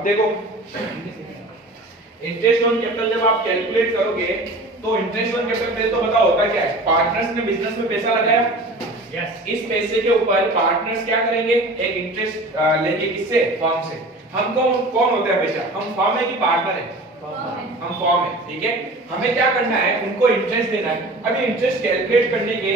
अब देखो interest on capital जब आप कैलकुलेट करोगे तो इंटरेस्ट ऑन कैपिटल पहले तो बताओ होता क्या है। पार्टनर्स ने बिजनेस में पैसा लगाया, यस, इस पैसे के ऊपर पार्टनर्स क्या करेंगे, एक इंटरेस्ट लेंगे, किससे, फर्म से। हम कौन होते हैं हमेशा, हम फर्म है कि पार्टनर है, हम फर्म है, ठीक है। हमें क्या करना है, उनको इंटरेस्ट देना है। अब ये इंटरेस्ट कैलकुलेट करने के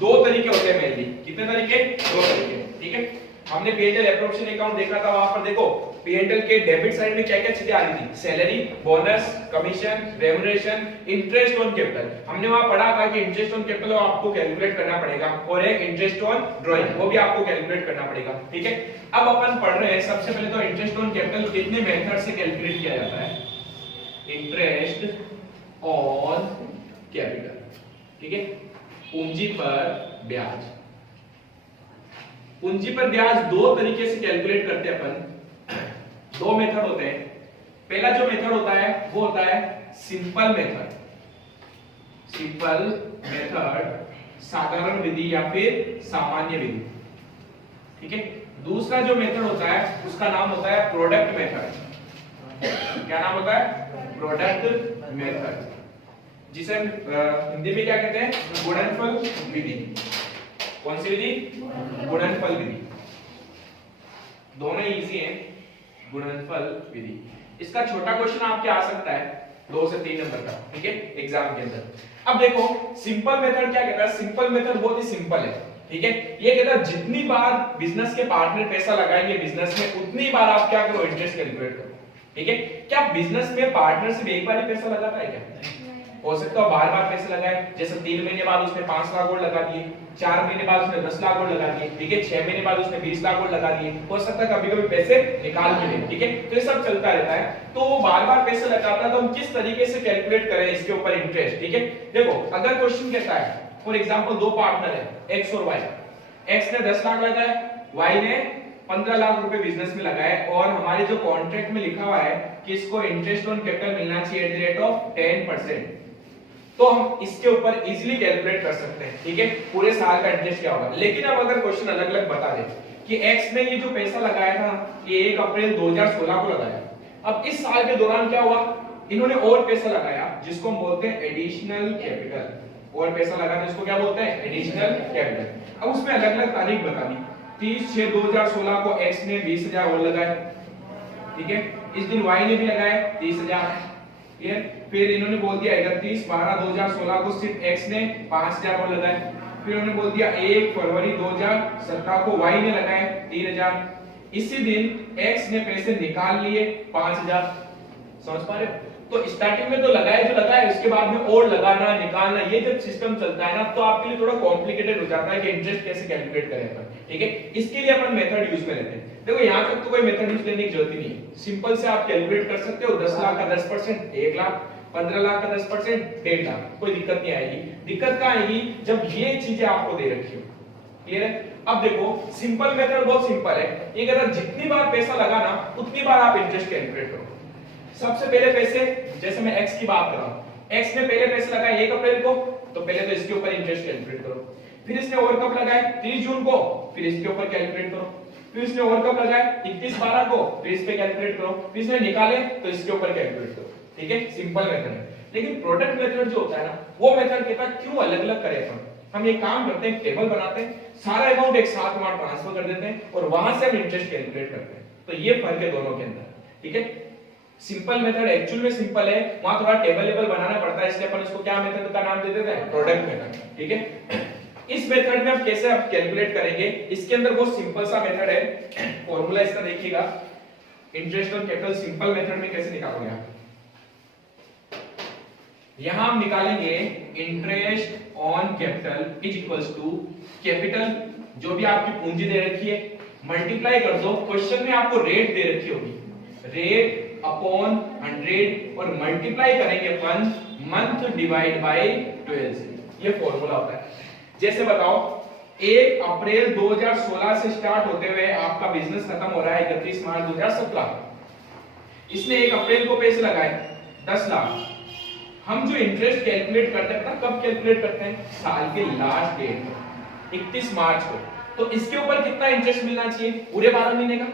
दो तरीके होते हैं मेनली। कितने तरीके, दो तरीके, ठीक है। हमने P&L एप्रोप्रिएशन अकाउंट देखा था, वहां पर देखो P&L के डेबिट साइड में क्या क्या चीजें आ रही थी, salary, bonus, commission, remuneration, interest on capital. हमने वहां पढ़ा था कि इंटरेस्ट ऑन कैपिटल आपको कैलकुलेट करना पड़ेगा और एक इंटरेस्ट ऑन ड्राइंग वो भी आपको कैलकुलेट करना पड़ेगा, ठीक है। अब अपन पढ़ रहे हैं सबसे पहले तो इंटरेस्ट ऑन कैपिटल कितने मेथड से कैलकुलेट किया जाता है, इंटरेस्ट ऑन कैपिटल, ठीक है। पूंजी पर ब्याज, पूंजी पर ब्याज दो तरीके से कैलकुलेट करते हैं अपन। दो मेथड होते हैं। पहला जो मेथड होता है वो होता है सिंपल मेथड, सिंपल मेथड, साधारण विधि या फिर सामान्य विधि, ठीक है। दूसरा जो मेथड होता है उसका नाम होता है प्रोडक्ट मेथड। क्या नाम होता है, प्रोडक्ट मेथड, जिसे हिंदी में क्या कहते हैं, गुणनफल विधि। कौन सी विधि, गुणनफल विधि। दोनों इजी हैं, गुणनफल विधि। इसका छोटा क्वेश्चन आपके आ सकता है 2 से 3 नंबर का, ठीक है, एग्जाम के अंदर। अब देखो सिंपल मेथड क्या कहता है, सिंपल मेथड बहुत ही सिंपल है, ठीक है। ये कहता है जितनी बार बिजनेस के पार्टनर पैसा लगाएंगे बिजनेस में, उतनी बार आप क्या करो, इंटरेस्ट कैलकुलेट करो, ठीक है। क्या बिजनेस में पार्टनर सिर्फ एक बार ही पैसा लगाता है क्या, हो सकता है बार बार पैसे लगाए, जैसे 3 महीने बाद उसने 5 लाख और लगा दिए, 4 महीने बाद उसने 10 लाख और लगा दिए, ठीक है, 6 महीने बाद उसने 20 लाख और लगा दिए। हो सकता है कभी कभी पैसे निकाल भी ले, ठीक है। तो ये सब चलता रहता है। तो वो बार बार पैसे लगाता है तो हम किस तरीके से कैलकुलेट करें इसके ऊपर इंटरेस्ट, ठीक है। देखो अगर क्वेश्चन कहता है फॉर एग्जांपल दो पार्टनर है एक्स और वाई, एक्स ने 10 लाख लगाए, वाई ने 15 लाख रुपए बिजनेस में लगाए, और हमारे जो कॉन्ट्रैक्ट में लिखा हुआ है कि इसको इंटरेस्ट ऑन कैपिटल मिलना चाहिए एट द रेट ऑफ 10%, तो हम इसके ऊपर इजीली कैलकुलेट कर सकते हैं, ठीक है, पूरे साल का इंटरेस्ट क्या होगा। लेकिन अब अगर क्वेश्चन अलग अलग बता दे कि एक्स ने ये जो पैसा लगाया था ये 1 अप्रैल 2016 को लगाया, अब इस साल के दौरान क्या हुआ, इन्होंने और पैसा लगाया जिसको हम बोलते हैं एडिशनल कैपिटल, और पैसा लगाना इसको क्या बोलते हैं, एडिशनल कैपिटल। अब उसमें अलग अलग तारीख बता दी, 30/6/2016 को एक्स ने 20,000 और लगाए, ठीक है। इस दिन वाई ने भी लगाए 30,000, ये फिर इन्होंने बोल दिया 31/12/2016 को सिर्फ एक्स ने 5,000 और लगाए, फिर उन्होंने बोल दिया 1 फरवरी 2017 को वाई ने लगाए 3,000, इसी दिन एक्स ने पैसे निकाल लिए 5,000। समझ पा रहे हो, तो स्टार्टिंग में तो लगाए जो लगाए, उसके बाद में और लगाना निकालना, ये जब सिस्टम चलता है ना तो आपके लिए थोड़ा कॉम्प्लिकेटेड हो जाता है कि इंटरेस्ट कैसे कैलकुलेट करें अपन, ठीक है। इसके लिए अपन मेथड यूज में लेते हैं। देखो यहां तक तो कोई मेथड यूज करने की जरूरत ही नहीं है, सिंपल से आप कैलकुलेट कर सकते हो। 10 लाख का 10% 1 लाख, 15 लाख का 10% 1.5 लाख, कोई दिक्कत नहीं आएगी। दिक्कत कहां आएगी, जब ये चीजें आपको दे रखी हो, क्लियर है। अब देखो सिंपल मेथड बहुत सिंपल है, ये कहता है जितनी बार पैसा लगाना उतनी बार आप इंटरेस्ट कैलकुलेट करो। सबसे पहले पैसे, जैसे मैं x की बात कर रहा हूं, x ने पहले पैसे लगाए 1 अप्रैल को, तो पहले तो इसके ऊपर इंटरेस्ट कैलकुलेट करो। फिर इसने और कब लगाए 30 जून को, फिर इसके ऊपर कैलकुलेट करो। फिर इसने और कब लगाए 31/12 को, फिर इस पे कैलकुलेट करो। फिर इसने निकाले तो इसके ऊपर कैलकुलेट करो, ठीक है। सिंपल मेथड है। लेकिन प्रोडक्ट मेथड जो होता है ना, वो मेथड कहता है क्यों अलग अलग करें हम ये काम करते हैं, टेबल बनाते हैं, सारा अमाउंट एक साथ वहां ट्रांसफर कर देते हैं और वहां से हम इंटरेस्ट कैलकुलेट करते हैं। तो ये फर्क है दोनों के अंदर, ठीक है। सिंपल मेथड एक्चुअल में सिंपल है, वहां थोड़ा टेबल लेवल बनाना पड़ता है, इसलिए अपन इसको क्या मेथड का नाम दे देते हैं, प्रोडक्ट मेथड, ठीक है। इस मेथड में हम कैसे आप कैलकुलेट करेंगे, इसके अंदर बहुत सिंपल सा मेथड है, फॉर्मूला इसका देखिएगा। Interest on capital simple method में कैसे निकालोगे आप, यहां हम निकालेंगे interest on capital is equals to capital, जो भी आपकी पूंजी दे रखी है, मल्टीप्लाई कर दो, क्वेश्चन में आपको रेट दे रखी होगी, रेट अपॉन 100 और मल्टीप्लाई करेंगे अपन मंथ डिवाइड बाय 12 से। ये फॉर्मूला होता है। जैसे बताओ 1 अप्रैल 2016 से स्टार्ट होते हुए आपका बिजनेस खत्म हो रहा है 31 मार्च 2017, इसने 1 अप्रैल को पैसे लगाए 10 लाख। हम जो इंटरेस्ट कैलकुलेट करते हैं ना, कब कैलकुलेट करते हैं, साल के लास्ट डेट 31 मार्च को। तो इसके ऊपर कितना इंटरेस्ट मिलना चाहिए, पूरे 12 महीने का,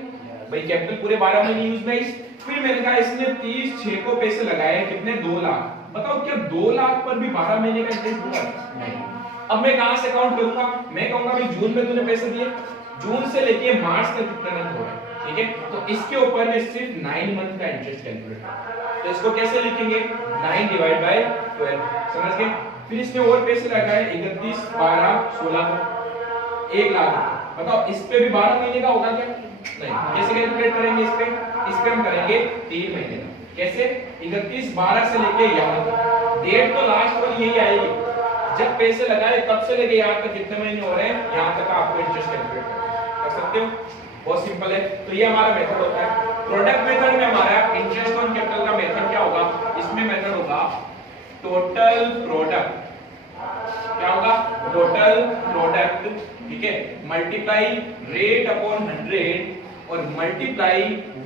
भाई कैपिटल पूरे 12 महीने यूज में। फिर मैंने कहा इसने 30/6 को पैसे लगाए कितने 2 लाख। बताओ क्या 2 लाख पर भी 12 महीने का इंटरेस्ट होगा? नहीं। अब मैं कहां से काउंट करूंगा? मैं कहूंगा भाई जून में तूने पैसे दिए, जून से लेके मार्च तक कितना मंथ हो रहा है, ठीक है? तो इसके ऊपर मैं सिर्फ 9 मंथ का इंटरेस्ट कैलकुलेट करूंगा। तो इसको कैसे लिखेंगे? 9 डिवाइड बाय 12, समझ गए? फिर इसने और पैसे लगाए 31, 12, 16 को 1 लाख। बताओ इस पे भी 12 महीने का होगा क्या? नहीं। कैसे कैलकुलेट करेंगे इस पे हम करेंगे 3 महीने का। कैसे? 31 12 से लेके यहां तक डेट तो लास्ट पर यही आएगी, जब पैसे लगाए तब से लेके यहां तक कितने महीने हो रहे हैं, यहां तक आपको इंटरेस्ट कैलकुलेट कर सकते हो। बहुत सिंपल है। तो ये हमारा मेथड होता है। प्रोडक्ट मेथड में हमारा इंटरेस्ट ऑन कैपिटल का मेथड क्या होगा? इसमें मेथड होगा टोटल प्रोडक्ट। क्या होगा? टोटल प्रोडक्ट, ठीक है, मल्टीप्लाई रेट अपॉन 100 और मल्टीप्लाई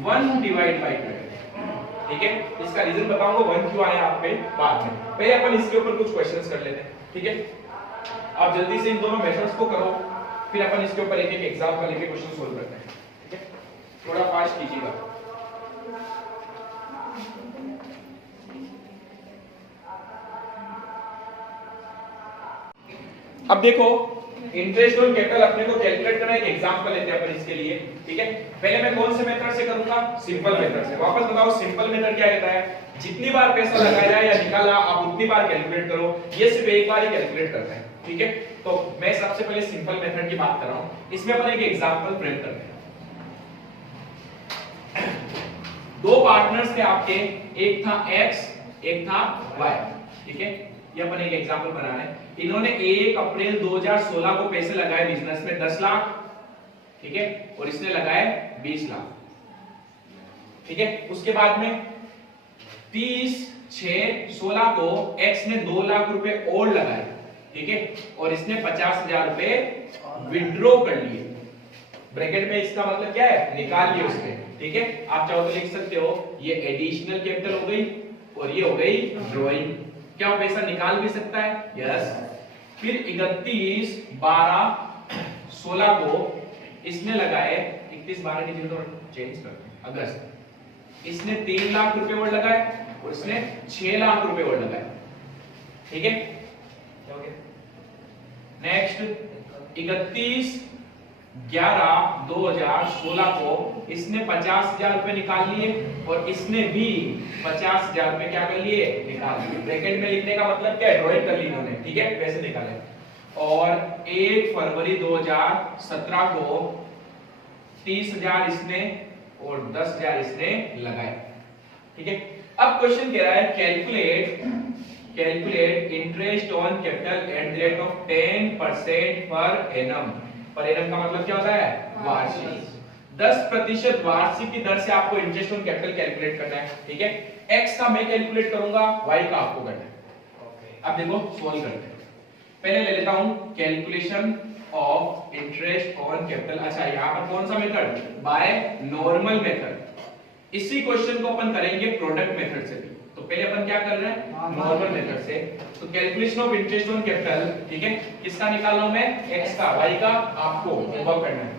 1 डिवाइड बाय 12, ठीक है? इसका रीजन बताऊंगा 1 क्यों आया आप पे बाद में। पहले अपन इसके ऊपर कुछ क्वेश्चंस कर लेते हैं, ठीक है? आप जल्दी से इन दोनों मेथड्स को करो, फिर अपन इसके ऊपर एक एक एग्जाम का लेके क्वेश्चन सोल्व करते हैं, ठीक है? थोड़ा फास्ट कीजिएगा। अब देखो इंटरेस्ट ऑन कैपिटल अपने को कैलकुलेट करना है। एक एग्जांपल लेते हैं अपन इसके लिए, ठीक है? पहले मैं कौन से मेथड से करूंगा? सिंपल मेथड से। वापस बताओ सिंपल मेथड क्या कहता है? जितनी बार पैसा लगाया या निकाला आप उतनी बार कैलकुलेट करो। ये सिर्फ एक बार ही कैलकुलेट करता है, ठीक है? तो मैं सबसे पहले सिंपल मेथड की बात कर रहा हूं। इसमें अपन एक एग्जांपल फ्रेम करते हैं। दो पार्टनर्स थे आपके, एक था X एक था Y, ठीक है? ये अपन एक एग्जांपल बना रहे हैं। इन्होंने 1 अप्रैल 2016 को पैसे लगाए बिजनेस में 10 लाख, ठीक है? और इसने लगाए 20 लाख, ठीक है? उसके बाद में 30/6/16 को X ने 2 लाख रुपए और लगाए, ठीक है? और इसने 50,000 रुपए विड्रॉ कर लिए। ब्रैकेट में इसका मतलब क्या है? निकाल लिए उसने, ठीक है? आप चाहो तो लिख सकते हो ये एडिशनल कैपिटल हो गई और ये हो गई ड्रॉइंग। क्या वो पैसा निकाल भी सकता है? यस। फिर 31 12 16 को इसने लगाए 31 12 की जगह तो चेंज करते हैं अगस्त। इसने 3 लाख रुपए और लगाए और इसने 6 लाख रुपए और लगाए, ठीक है? क्या हो गया? नेक्स्ट 31 11 2016 को इसने 50,000 रुपए निकाल लिए और इसने भी 50,000 रुपए क्या कर लिए? निकाल लिए। ब्रैकेट में लिखने का मतलब क्या है? ड्राइंग कर ली इन्होंने, ठीक है? पैसे निकाले। और 1 फरवरी 2017 को 30,000 इसने और 10,000 इसने लगाए, ठीक है? अब क्वेश्चन कह रहा है calculate interest on capital at the rate of 10% per annum. Per annum का मतलब क्या होता है? वार्षिक। 10% वार्षिक की दर से आपको इंटरेस्ट ऑन कैपिटल कैलकुलेट करना है, ठीक है? एक्स का मैं कैलकुलेट करूंगा, वाई का आपको करना है। अब देखो सॉल्व करते हैं। पहले ले लेता हूं calculation of interest on capital. अच्छा यहां पर कौन सा मेथड? By normal method. इसी क्वेश्चन को अपन करेंगे प्रोडक्ट मेथड से भी। तो पहले अपन क्या कर रहे हैं? नॉर्मल मेथड से। तो calculation of interest on capital, ठीक है? किसका निकालना हूं मैं? एक्स का। वाई का आपको वर्क करना है।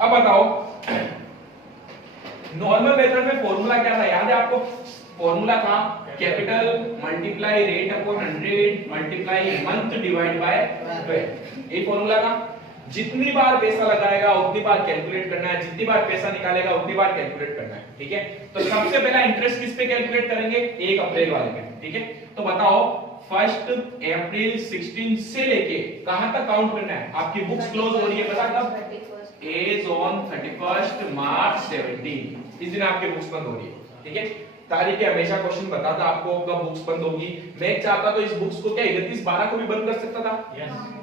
अब बताओ नॉर्मल मेथड में फॉर्मूला क्या था? याद है आपको? फॉर्मूला था capital multiply rate upon 100 multiply month divide by 12। ये फॉर्मूला था। जितनी बार पैसा लगाएगा उतनी बार कैलकुलेट करना है, जितनी बार पैसा निकालेगा उतनी बार कैलकुलेट करना है, ठीक है? तो सबसे पहला इंटरेस्ट किस पे कैलकुलेट करेंगे? 1 अप्रैल वाले पे, ठीक है? तो बताओ 1 अप्रैल 16 से लेके कहां तक काउंट करना है? आपकी बुक्स क्लोज हो रही है पता कब? एज ऑन 31 मार्च 17। इस दिन आपकी बुक्स बंद हो रही है, ठीक है? तारीख हमेशा क्वेश्चन बताता आपको कब बुक्स बंद होगी। मैं चाहता तो इस बुक्स को क्या 31 12 को भी बंद कर सकता था,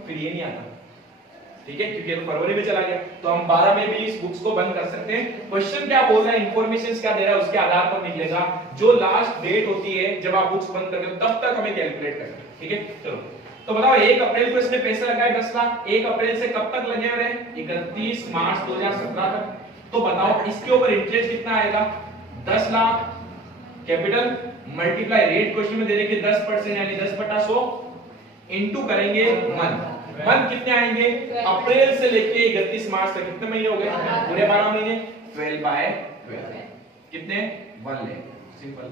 फिर ये नहीं आता, ठीक है? क्योंकि तो फरवरी में चला गया, तो हम 12 में भी इस बुक्स को बंद कर सकते हैं। क्वेश्चन क्या बोल रहा है, इंफॉर्मेशन क्या दे रहा है, उसके आधार पर निकलेगा। जो लास्ट डेट होती है जब आप बुक्स बंद करते हो तब तक हमें कैलकुलेट करना है, ठीक है? चलो तो बताओ 1 अप्रैल को इसने पैसे लगाए 10 लाख। 1 अप्रैल से कब तक लगे हुए? 31 मार्च 2017 तक। तो बताओ इसके ऊपर इंटरेस्ट कितना आएगा? 10 lakh capital multiply rate question में दे रहे कि 10% यानी 10/100 इनटू करेंगे मंथ। मंथ कितने आएंगे? अप्रैल से लेके 31 मार्च तक कितने महीने हो गए? पूरे 12 महीने। 12 बाय 12 कितने 1 ले, सिंपल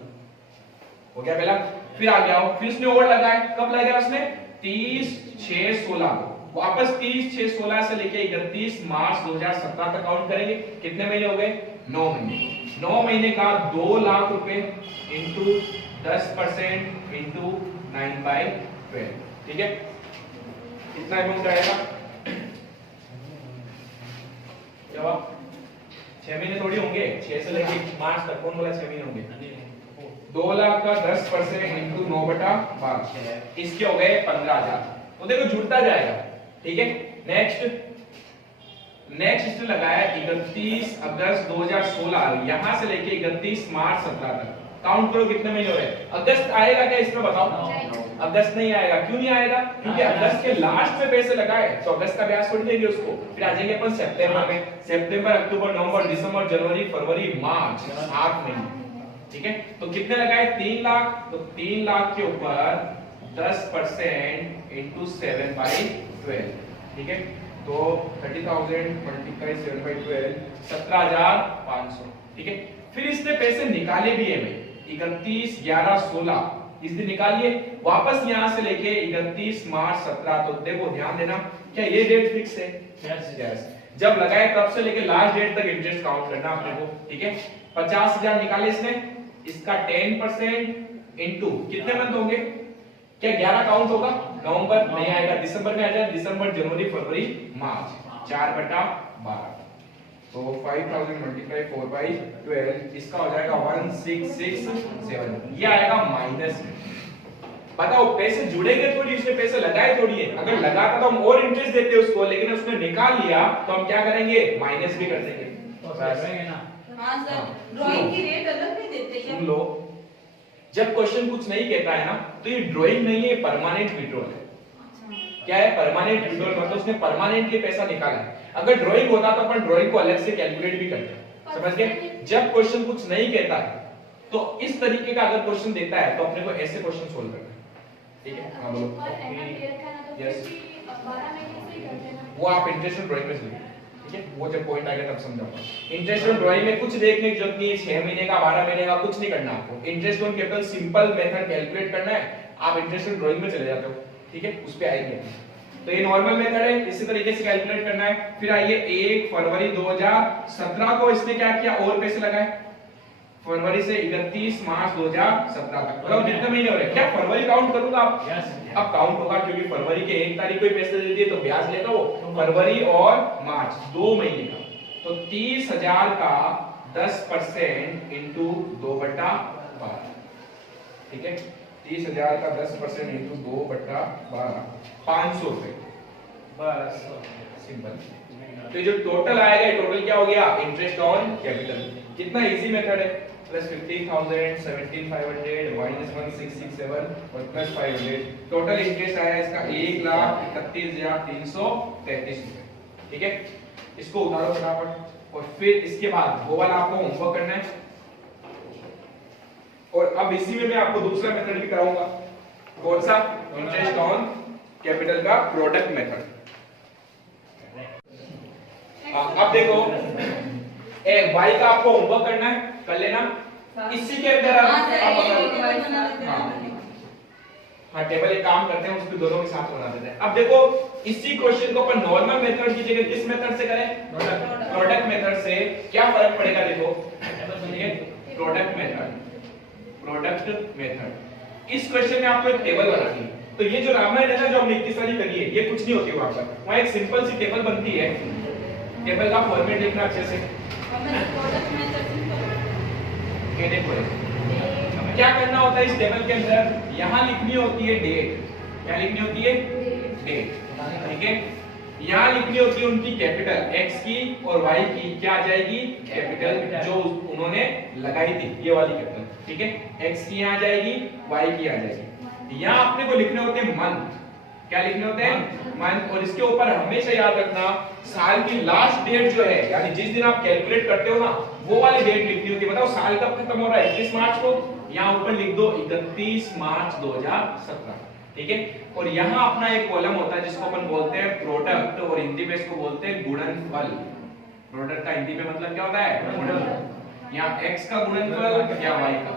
हो गया पहला। फिर आ गया फिर उसने और लगाए, कब लगाया उसने 30 6 16 को, वापस 30 6 16 से लेके 31 मार्च 2017 तक काउंट करेंगे, कितने महीने हो गए 9 महीने। 9 महीने का 2 लाख रुपए इंटू 10% इंटू 9 बाय 12, ठीक है, कितना अमाउंट आएगा जवाब 6 महीने थोड़ी होंगे, 6 से लेके मार्च तक, कौन बोला 6 महीने होंगे, 2 लाख का 10% इंटू 9/12 इसके हो गए 15,000, तो देखो जुड़ता जाएगा, ठीक है। नेक्स्ट लगाया 31 अगस्त 2016, यहां से लेके 31 मार्च 17 तक, काउंट करो कितने महीने हो रहे हैं। अगस्त आएगा क्या इसमें बताओ, अगस्त नहीं आएगा, क्यों नहीं आएगा, क्योंकि अगस्त के लास्ट में पैसे लगाए तो अगस्त का ब्याज थोड़ी देंगे उसको। फिर आ जाएंगे अपन सितंबर में, सितंबर अक्टूबर नवंबर दिसंबर जनवरी फरवरी मार्च, 7 महीने, ठीक है। तो कितने लगाए 3 लाख, तो 3 लाख के ऊपर 10% इंटू 7 बाई 12, ठीक है, तो 30,000 मल्टीप्लाई 7 बाई 12 17,500, ठीक है। फिर इसने पैसे निकाले भी है भाई, 31 11 16 इस दिन निकालिए, वापस यहां से लेके 31 मार्च 17, तो देखो ध्यान देना, क्या ये डेट फिक्स है, यस, जब लगाए तब से लेके लास्ट डेट तक इंटरेस्ट काउंट करना अपने को, ठीक है। 50,000 निकाले इसने, इसका 10% इंटू कितने मंथ होंगे, क्या 11 काउंट होगा, नवंबर नहीं आएगा, दिसंबर में आ जाए, दिसंबर जनवरी फरवरी मार्च, 4/12, तो 5000 मल्टीप्लाई 4 बाई 12 इसका हो जाएगा 1667, ये आएगा माइनस में। बताओ पैसे जुड़ेंगे थोड़ी, उसने पैसे लगाए थोड़ी है, अगर लगाता तो हम और इंटरेस्ट देते उसको, लेकिन उसने निकाल लिया तो हम क्या करेंगे, माइनस भी कर देंगे, हां सर, ड्राइंग की रेट अलग नहीं देते क्या, सुन लो, जब क्वेश्चन कुछ नहीं कहता है ना, तो ये ड्राइंग नहीं है, परमानेंट विड्रॉल है। क्या है परमानेंट विड्रॉल, मतलब उसने परमानेंटली पैसा निकाला है। अगर ड्राइंग होता तो अपन ड्राइंग को अलग से कैलकुलेट भी करते, समझ गए। जब क्वेश्चन कुछ नहीं कहता है तो इस तरीके का अगर क्वेश्चन देता है तो अपने को ऐसे क्वेश्चन सोल्व करना है, ठीक है। हां बोलो, यस, वो आप इंटरेस्ट ड्राइंग में समझिए, ठीक है, वो जब पॉइंट आएगा तब समझाऊंगा। इंटरेस्ट ऑन ड्राइंग में कुछ देखने की जरूरत नहीं है, 6 महीने का 12 महीने का कुछ नहीं करना आपको, interest on capital simple method calculate करना है, आप इंटरेस्ट ऑन ड्राइंग में चले जाते हो, ठीक है, उस पे आएंगे। तो ये नॉर्मल मेथड है, इसी तरीके से कैलकुलेट करना है। फिर आइए 1 फरवरी 2017 को इसने क्या किया, और पैसे लगाए, फरवरी से 31 मार्च 2017 तक, मतलब कितने महीने हो रहे हैं, क्या फरवरी काउंट करूंगा आप, अब काउंट होगा, क्योंकि फरवरी के 1 तारीख को ही पैसे दे दिए तो ब्याज लेगा वो, फरवरी और मार्च 2 महीने का, तो 30,000 का 10% इंटू 2/12, ठीक है, 30,000 का 10% इंटू 2/12 500 रुपए, बस सिंपल। तो जो टोटल आएगा, टोटल क्या हो गया, इंटरेस्ट ऑन कैपिटल, कितना इजी मेथड है, प्लस 50,000 17,500 माइनस 1667 और प्लस 500, टोटल इंटरेस्ट आया इसका 1,31,333 रुपए, ठीक है। इसको उतारो फटाफट, और फिर इसके बाद वो वाला आपको होमवर्क करना है, और अब इसी में मैं आपको दूसरा मेथड भी कराऊंगा, कौन सा, इंटरेस्ट ऑन कैपिटल का प्रोडक्ट मेथड। अब देखो वाई का आपको होमवर्क करना है, कर लेना, इसी के अंदर हाँ टेबल एक काम करते हैं, उसको दोनों के साथ बना देते हैं। अब देखो इसी क्वेश्चन को अपन नॉर्मल मेथड की जगह किस मेथड से करें, प्रोडक्ट मेथड से, क्या फर्क पड़ेगा, देखो प्रोडक्ट मेथड, इस क्वेश्चन में आपको एक टेबल बनानी है। तो ये जो रामायण है ना, जो हमने 21 वाली करी है, ये कुछ नहीं होती वहां पर, वहां एक सिंपल सी टेबल बनती है, टेबल का फॉर्मेट लिखना अच्छे से, क्या करना होता है इस टेबल के अंदर, यहां लिखनी होती है डेट, क्या लिखनी होती है, डेट, ठीक है। यहां लिखनी होती है उनकी कैपिटल, एक्स की और वाई की क्या आ जाएगी, कैपिटल जो उन्होंने लगाई थी, ये वाली कैपिटल, ठीक है। एक्स की यहां आ जाएगी, वाई की आ जाएगी। यहां अपने को लिखने होते हैं मंथ, क्या लिखने होते हैं, मंथ, और इसके ऊपर हमेशा याद रखना साल की लास्ट डेट जो है, यानी जिस दिन आप कैलकुलेट करते हो ना, वो वाली डेट लिखनी होती है। बताओ साल कब खत्म हो रहा है, 31 मार्च को, यहाँ ऊपर लिख दो 31 मार्च 2017, ठीक है। और यहाँ अपना एक कॉलम होता है जिसको अपन बोलते हैं प्रोडक्ट, और हिंदी में इसको बोलते हैं गुणनफल, प्रोडक्ट का हिंदी में मतलब क्या होता है? गुणनफल। या x का गुणनफल या y का।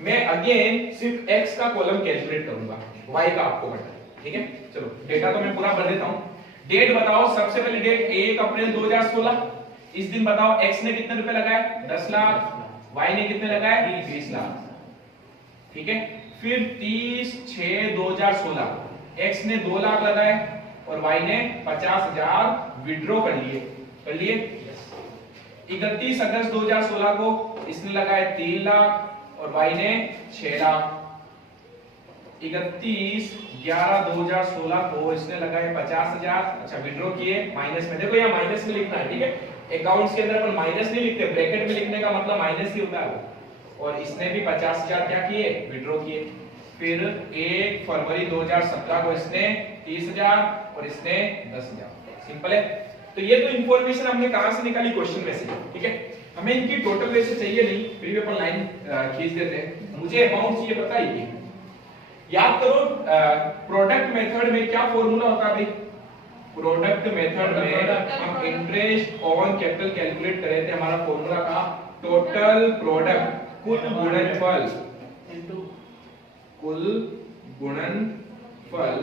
मैं अगेन सिर्फ x का कॉलम कैलकुलेट करूंगा, y का आपको बताना है, ठीक है? चलो डेटा तो मैं पूरा भर देता हूं। डेट बताओ, सबसे पहले डेट 1 अप्रैल 2016। इस दिन बताओ x ने कितने रुपए लगाए? 10 लाख। y ने कितने लगाए? 20 लाख। ठीक है? फिर 30/6/2016 x ने 2 लाख लगाए और y ने 50,000 विड्रॉ कर लिए। 31 अगस्त 2016 को इसने लगाए 3 लाख और y ने 6 लाख। 31/11/2016 को इसने लगाए 50,000, अच्छा विड्रॉ किए माइनस में। देखो यहाँ माइनस में लिखना है, ठीक है? अकाउंट्स के अंदर अपन माइनस नहीं लिखते, ब्रैकेट में लिखने का मतलब माइनस ही होता है वो। और इसने भी 50,000 क्या किए? विड्रॉ किए। फिर 1 फरवरी 2017 को इसने 30,000 और इसने 10,000। सिंपल है। तो ये तो इंफॉर्मेशन हमने कहां से निकाली? क्वेश्चन में से, ठीक है? हमें इनकी टोटल वैसे चाहिए नहीं, फिर भी अपन लाइन खींच देते हैं। मुझे अमाउंट चाहिए, पता है ये। याद करो प्रोडक्ट मेथड में क्या फॉर्मूला होता है भाई? प्रोडक्ट मेथड में हम इंटरेस्ट ऑन कैपिटल कैलकुलेट कर रहे थे। हमारा फॉर्मूला था टोटल प्रोडक्ट, कुल गुणनफल, कुल गुणनफल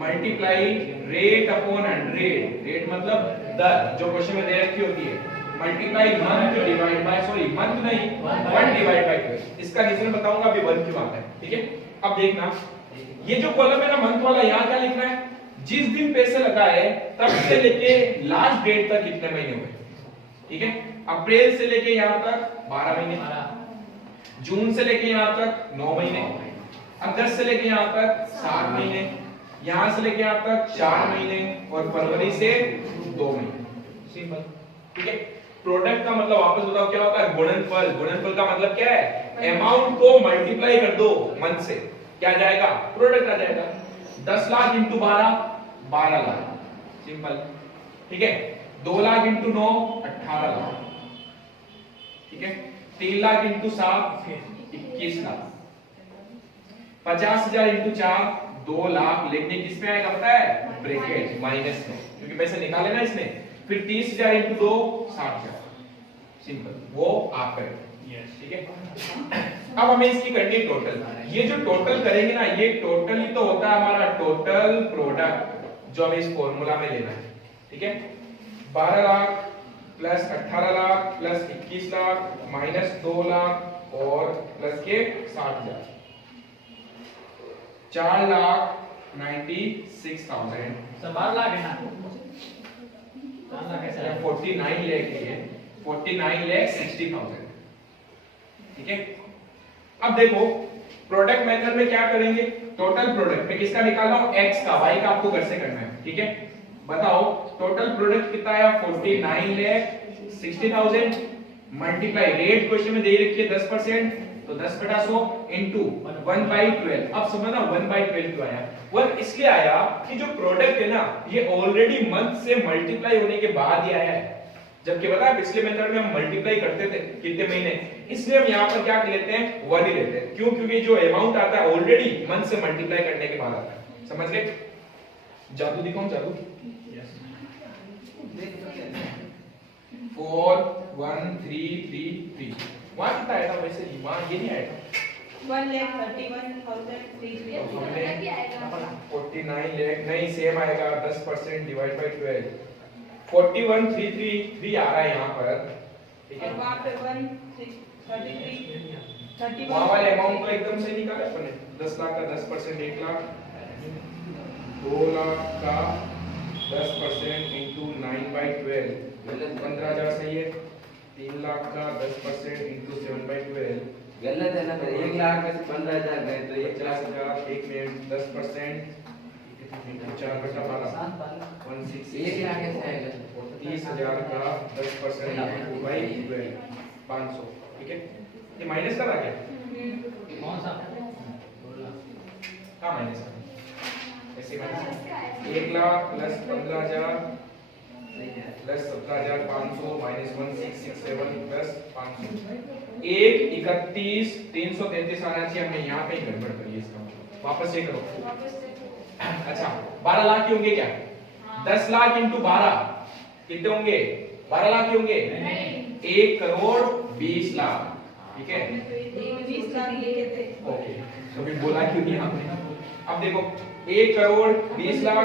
मल्टीप्लाई रेट अपॉन 100। रेट मतलब दर, जो क्वेश्चन में दे रखी होती है, multiply month divide by, sorry month नहीं, 1 डिवाइड बाय 12। इसका रीजन बताऊंगा अभी 1 क्यों आता है, ठीक है? अब देखना, ये जो कॉलम है ना मंथ वाला, यहाँ क्या लिखना है? जिस दिन पैसे लगाए तब से लेके लास्ट डेट तक कितने महीने हुए, ठीक है? अप्रैल से लेके यहाँ तक 12 महीने, जून से लेके यहाँ तक 9 महीने, अगस्त से लेके यहाँ तक 7 महीने, यहाँ से लेके यहाँ तक 4 महीने और फरवरी से 2 महीने। सिंपल, ठीक है? प्रोडक्ट का मतलब वापस बताओ क्या होता है? गुणनफल। गुणनफल का मतलब क्या है? अमाउंट को मल्टीप्लाई कर दो मंथ से, क्या जाएगा? प्रोडक्ट आ जाएगा। 10 लाख इंटू 12 लाख। सिंपल, ठीक है? 2 लाख इंटू 9 18 लाख, ठीक है? 3 लाख इंटू 7 21 लाख। 50,000 इंटू 4 2 लाख। लिखने किस में आएगा पता है? ब्रैकेट माइनस में, क्योंकि पैसे निकाले ना इसने। फिर 30,000 इंटू 2 60,000। सिंपल, वो आप करें, ठीक है? अब हमें इसकी करनी है टोटल। ये जो टोटल करेंगे ना, ये टोटल ही तो होता है हमारा टोटल प्रोडक्ट, जो हमें इस फॉर्मूला में लेना है, ठीक है? 12 lakh plus 18 lakh plus 21 lakh minus 2 lakh और प्लस के 60,000, 4,96,000। 12 लाख है ना? 4 लाख कैसे है? 49 लाख है, 49,60,000, ठीक है? अब देखो प्रोडक्ट मेथड में क्या करेंगे? टोटल प्रोडक्ट में किसका निकालना हो? x का। y का आपको घर से करना है, ठीक है? बताओ टोटल प्रोडक्ट कितना आया? 49,60,000 मल्टीप्लाई रेट क्वेश्चन में दे रखी है 10%, तो 10/100 इनटू 1/12। अब समझना 1/12 क्यों आया? 1 इसलिए आया कि जो प्रोडक्ट है ना, ये ऑलरेडी मंथ से मल्टीप्लाई होने के बाद ही आया है। जबकि पता है पिछले मेथड में हम मल्टीप्लाई करते थे कितने महीने, इसलिए हम यहाँ पर क्या कर लेते हैं? 1 ही लेते हैं। क्यों? क्योंकि जो अमाउंट आता है ऑलरेडी मंथ से मल्टीप्लाई करने के बाद आता है। समझ गए? जादू दिखाऊं? जादू 4 1 3 3 3 वहां कितना आया था? वैसे ही वहां ये नहीं आया था। 49 लाख नहीं, सेम आएगा 10% डिवाइड बाय 12। 41,333 आ रहा है यहाँ पर, ठीक है? और वहाँ पे 1,33 31 वहाँ वाले अमाउंट को एकदम से निकाले अपने। 10 लाख का 10% 1 लाख, 2 लाख का 10% इंटू 9/12 15,000 सही है। 3 लाख का 10% इंटू 7/12 गलत है ना? 1 लाख में से 15,000 गए तो 50,000। 1 मिनट 10% 4/12 160। 1 लाख कैसे आएगा? 30,000 का 10% इंटू 12 500, ठीक है? ये माइनस का आ गया। कौन सा? हाँ माइनस का, ऐसे minus 1 lakh plus 15,000 plus 17,500 minus 1667 plus 500 1,31,333 आना चाहिए। हमने यहाँ पे गड़बड़ करी है इसका, वापस ये करो। अच्छा 12 लाख के होंगे क्या? 10 लाख इंटू 12 कितने होंगे? 12 लाख ही होंगे 1 करोड़ 20 लाख, ठीक है 20 लाख लिखे थे। ओके, कभी बोला क्यों नहीं आपने? अब देखो 1 करोड़ 20 लाख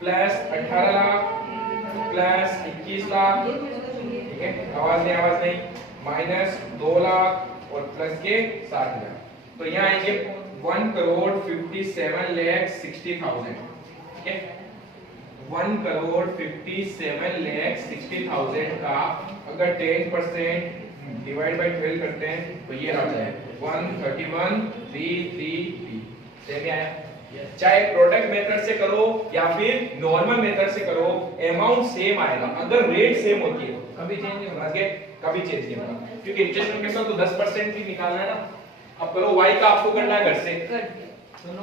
प्लस 18 लाख प्लस 21 लाख, ठीक है आवाज नहीं, माइनस 2 लाख और प्लस के 60 लाख, तो यहाँ आएंगे 1 करोड़ 57 लाख 60,000, ठीक है 1 करोड़ 57 लाख 60,000 का अगर 10% डिवाइड बाय 12 करते हैं तो ये आ जाए 131,333, सेम आया। चाहे प्रोडक्ट मेथड से करो या फिर नॉर्मल मेथड से करो, अमाउंट सेम आएगा अगर रेट सेम होती है तो। कभी चेंज नहीं होगा, कभी चेंज नहीं होगा, क्योंकि इंटरेस्ट रेट के साथ तो 10% ही निकालना है ना। अब करो y का आपको करना है घर से, सुनो